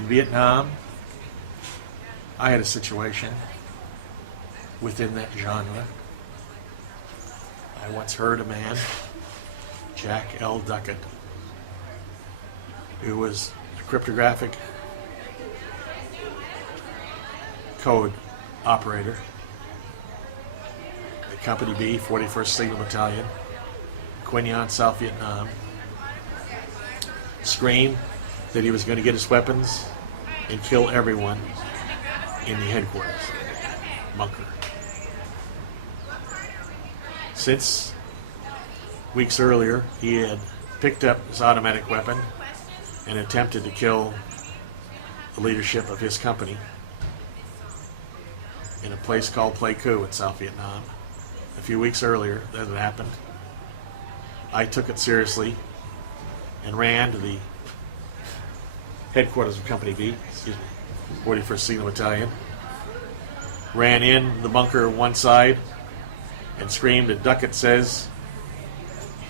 In Vietnam, I had a situation within that genre. I once heard a man, Jack L. Duckett, who was a cryptographic code operator at Company B, 41st Signal Battalion, Quy Nhon, South Vietnam, screamed that he was going to get his weapons and kill everyone in the headquarters bunker. Since weeks earlier, he had picked up his automatic weapon and attempted to kill the leadership of his company in a place called Pleiku in South Vietnam. A few weeks earlier, that had happened. I took it seriously and ran to the headquarters of Company B, 41st Signal Battalion, ran in the bunker one side and screamed that Duckett says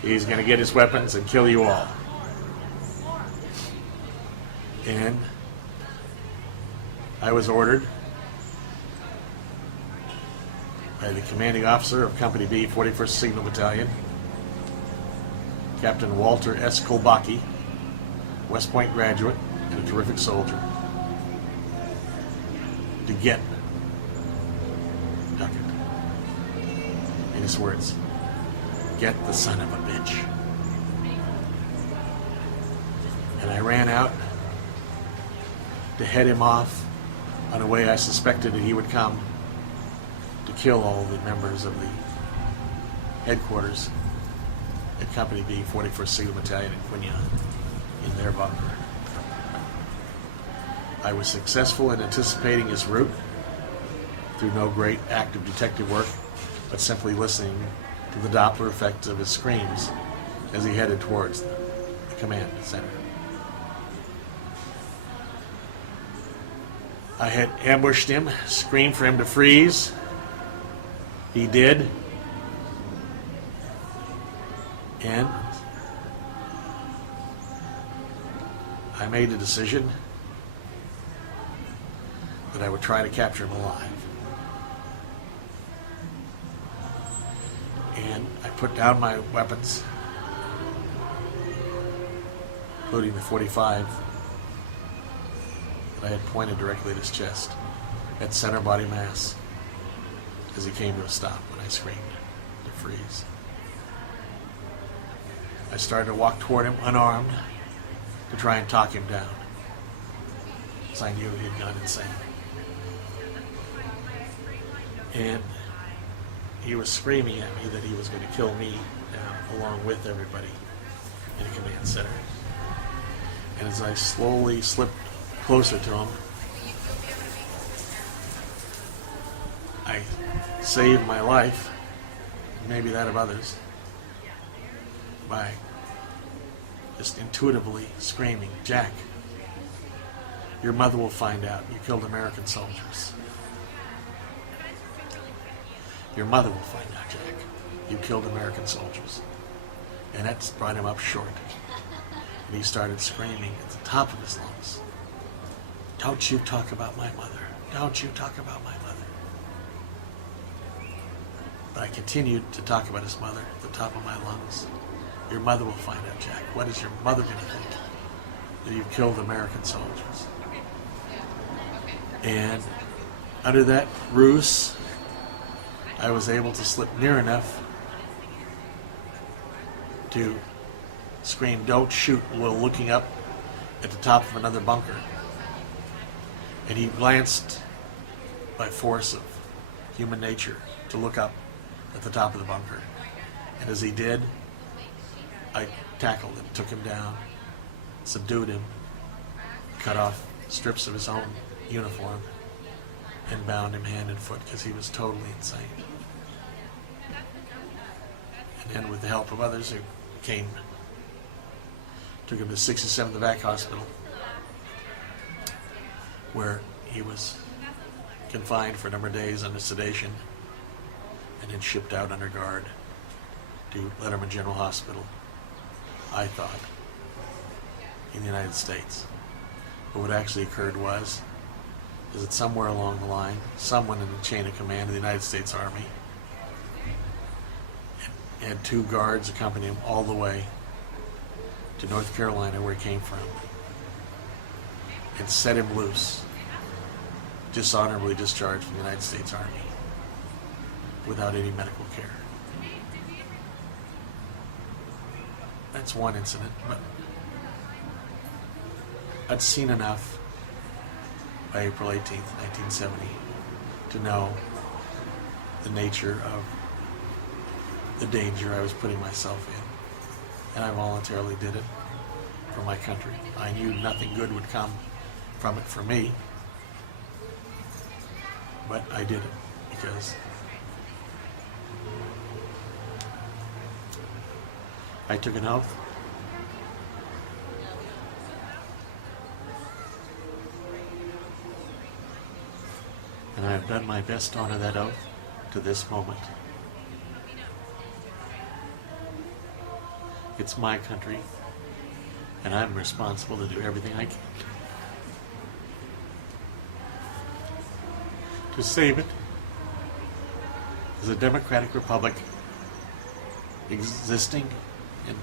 he's going to get his weapons and kill you all. And I was ordered by the commanding officer of Company B, 41st Signal Battalion, Captain Walter S. Kolbaki, West Point graduate and a terrific soldier, to get Duckett. In his words, get the son of a bitch. And I ran out to head him off on a way I suspected that he would come to kill all the members of the headquarters at Company B, 41st Signal Battalion in Quy Nhon, in their bunker. I was successful in anticipating his route through no great act of detective work, but simply listening to the Doppler effect of his screams as he headed towards the command center. I had ambushed him, screamed for him to freeze. He did. And I made a decision that I would try to capture him alive. And I put down my weapons, including the .45 that I had pointed directly at his chest, at center body mass, as he came to a stop when I screamed to freeze. I started to walk toward him unarmed to try and talk him down, because I knew he had gone insane. And he was screaming at me that he was going to kill me now, along with everybody in the command center. And as I slowly slipped closer to him, I saved my life, maybe that of others, by just intuitively screaming, "Jack, your mother will find out you killed American soldiers. Your mother will find out, Jack. You killed American soldiers." And that brought him up short. And he started screaming at the top of his lungs, "Don't you talk about my mother. Don't you talk about my mother." But I continued to talk about his mother at the top of my lungs. "Your mother will find out, Jack. What is your mother going to think? That you've killed American soldiers." And under that ruse, I was able to slip near enough to scream, "Don't shoot," while looking up at the top of another bunker. And he glanced by force of human nature to look up at the top of the bunker. And as he did, I tackled him, took him down, subdued him, cut off strips of his own uniform, and bound him hand and foot because he was totally insane. And then with the help of others who came, took him to 67th Vac Hospital, where he was confined for a number of days under sedation and then shipped out under guard to Letterman General Hospital, I thought, in the United States. But what actually occurred is that somewhere along the line, someone in the chain of command of the United States Army had two guards accompany him all the way to North Carolina, where he came from, and set him loose, dishonorably discharged from the United States Army without any medical care. That's one incident, but I'd seen enough by April 18th, 1970 to know the nature of the danger I was putting myself in, and I voluntarily did it for my country. I knew nothing good would come from it for me, but I did it because I took an oath. And I have done my best to honor that oath to this moment. It's my country, and I'm responsible to do everything I can to save it as a democratic republic existing and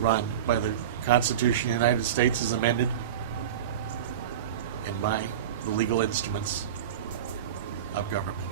run by the Constitution of the United States as amended and by the legal instruments of government.